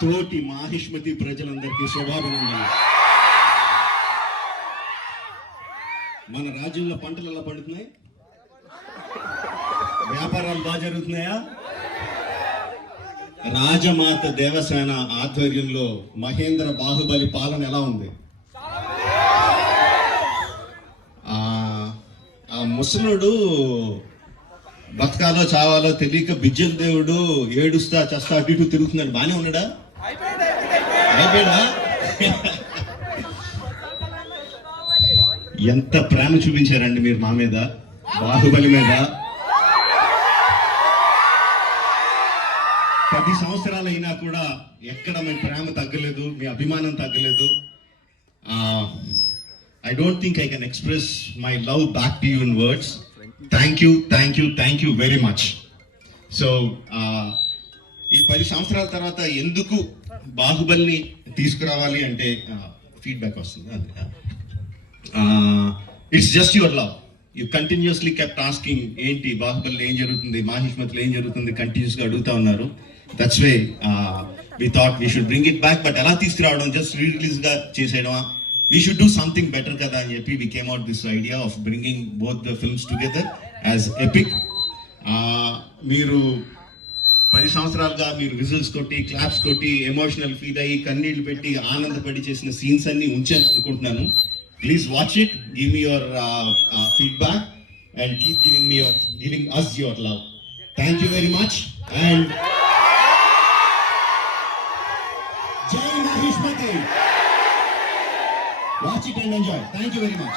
తోటి మాహిష్మతి ప్రజలందరికీ శుభాభినందనలు. మన రాజ్యంలో పంటలు ఎలా పండుతున్నాయి? వ్యాపారాలు బాగా జరుగుతున్నాయా? రాజమాత దేవసేన ఆధ్వర్యంలో మహేంద్ర బాహుబలి పాలన ఎలా ఉంది? ఆ ముసలుడు బతకాలో చావాలో తెలియక బిజ్జల దేవుడు ఏడుస్తా చస్తా అటు ఇటు తిరుగుతున్నాడు. బానే ఉన్నాడా? అయిపోయాడా? ఎంత ప్రేమ చూపించారండి మీరు మా మీద, బాహుబలి మీద. 10 సంవత్సరాలు అయినా కూడా ఎక్కడ మీ ప్రేమ తగ్గలేదు, మీ అభిమానం తగ్గలేదు. I don't think I can express my love back to you in words. Thank you very much. So, ఈ 10 సంవత్సరాల తర్వాత ఎందుకు బాహుబలిని తీసుకురావాలి అంటే ఫీడ్బ్యాక్ వస్తుంది. It's just your love. You continuously kept asking ఏంటి బాహుబలిలో ఏం జరుగుతుంది, మాహిష్మతిలో ఏం జరుగుతుంది, కంటిన్యూస్గా అడుగుతా ఉన్నారు. That's way we thought we should bring it back. But ఎలా తీసుకురావడం, జస్ట్ రిలీజ్గా చేసేయడమా? We should do something better kada అని చెప్పి we came out this idea of bringing both the films together as epic. మీరు 10 సంవత్సరాలుగా మీరు విజిల్స్ కొట్టి, క్లాప్స్ కొట్టి, ఎమోషనల్ ఫీల్ అయ్యి, కన్నీళ్లు పెట్టి, ఆనందపడి చేసిన సీన్స్ అన్ని ఉంచాను అనుకుంటున్నాను. Please watch it, give me your feedback and keep giving us your love. Thank you very much and Jai Mahishmati. Watch it and enjoy. Thank you very much.